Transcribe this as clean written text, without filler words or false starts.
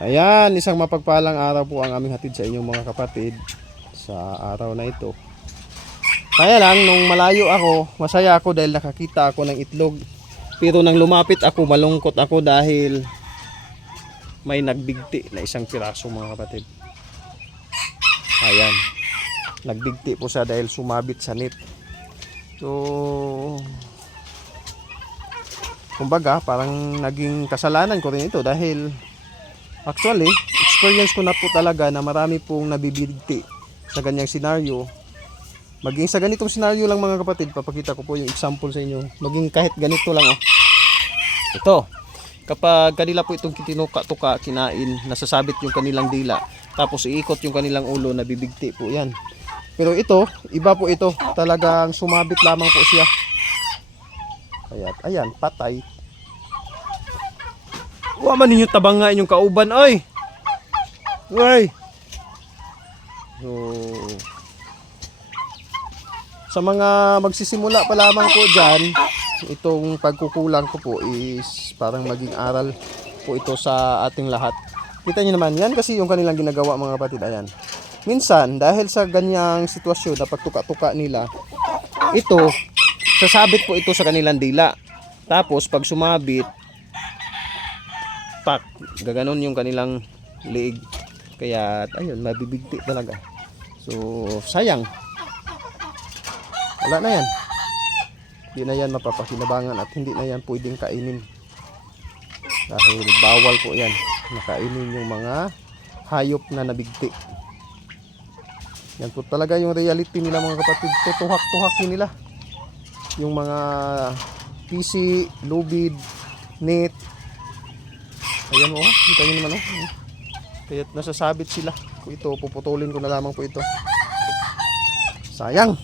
Ayan, isang mapagpalang araw po ang aming hatid sa inyong mga kapatid sa araw na ito. Kaya lang, nung malayo ako, masaya ako dahil nakakita ako ng itlog. Pero nang lumapit ako, malungkot ako dahil may nagbigti na isang piraso mga kapatid. Ayan, nagbigti po siya dahil sumabit sa net. So, kumbaga, parang naging kasalanan ko rin ito dahil actually, experience ko na po talaga na marami pong nabibigti sa ganyang senaryo. Maging sa ganitong senaryo lang mga kapatid, papakita ko po yung example sa inyo. Maging kahit ganito lang Ito, kapag kanila po itong tinuka-tuka, kinain, nasasabit yung kanilang dila, tapos iikot yung kanilang ulo, nabibigti po yan. Pero ito, iba po ito. Talagang sumabit lamang po siya. Ayan, patay. Wa man ninyo tabang nga inyong kauban, oy. Oy. So, sa mga magsisimula pa lamang po dyan, itong pagkukulang ko po is parang maging aral po ito sa ating lahat. Kita nyo naman, yan kasi yung kanilang ginagawa mga kapatid. Ayan. Minsan, dahil sa ganyang sitwasyon na pagtuka-tuka nila, ito, sasabit po ito sa kanilang dila. Tapos, pag sumabit, pak, gaganon yung kanilang liig. Kaya ayun, mabibigti talaga. So sayang, wala na yan, hindi na yan mapapakinabangan at hindi na yan pwedeng kainin dahil bawal po yan nakainin yung mga hayop na nabigti. Yan po talaga yung reality nila mga kapatid. Tutuhak-tuhakin nila yung mga PC, lubid, net. Ayan o, kita nyo naman o. Kaya nasasabit sila. Ito, puputulin ko na lamang po ito. Sayang.